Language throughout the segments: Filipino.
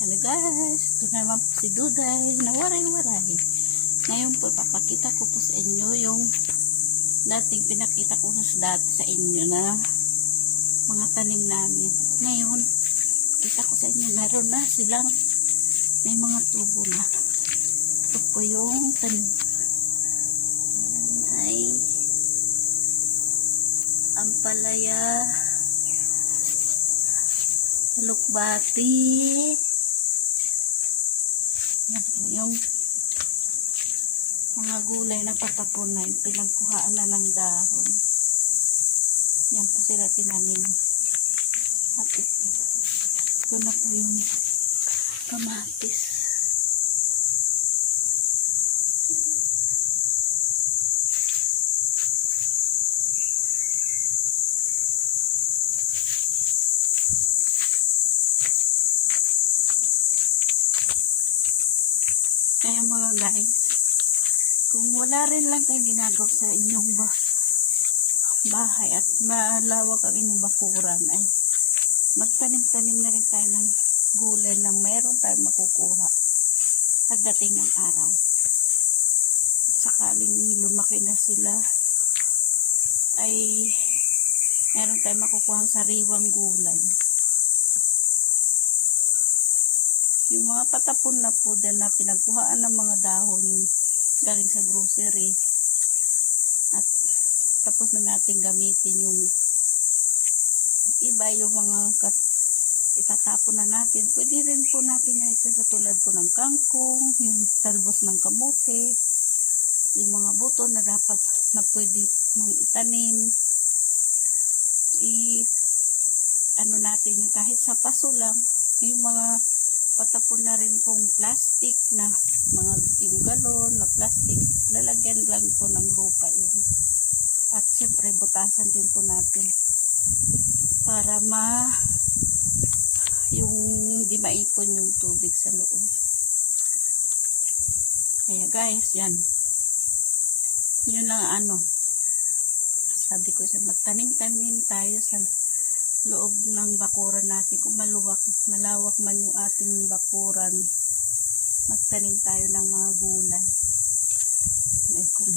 Hello guys, ito naman po si Duday na waray-waray. Ngayon po papakita ko po sa inyo yung dating pinakita ko dati sa inyo na mga tanim namin. Ngayon, kita ko sa inyo meron na silang may mga tubo na. Ito po yung tanim. Ay ampalaya, tulukbati. Yan po yung mga gulay na patapon na yung pinagkuhaan na ng dahon. Yan po sila tinanim. At ito na po yung kamatis. Kaya mga guys, kung wala rin lang kayong ginagawa sa inyong bahay at malawak ang inyong bakuran, ay magtanim-tanim na rin tayo ng gulay na mayroon tayong makukuha pagdating ng araw. Sakaling lumaki na sila, ay mayroon tayong makukuha ang sariwang gulay. Yung mga patapon na po din na pinagkuhaan ng mga dahon yung galing sa grocery at tapos na natin gamitin yung iba, yung mga itatapon na natin, pwede rin po natin na ito katulad po ng kangkong, yung talbos ng kamote, yung mga buto na dapat na pwede mong itanim, ano natin kahit sa paso lang, yung mga patapon na rin pong plastic na mga yung galon na plastic, lalagyan lang po ng lupa yun. At siyempre butasan din po natin para yung hindi maipon yung tubig sa loob. Kaya guys, yan yun lang sabi ko sa magtanim-tanim tayo sa loob ng bakuran natin. Kung malawak man yung ating bakuran, magtanim tayo ng mga gulay. Kung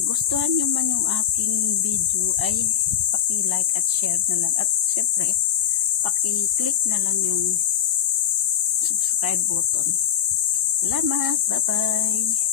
nagustuhan nyo man yung aking video, ay paki-like at share na lang. At syempre, paki-click na lang yung subscribe button. Salamat! Bye-bye!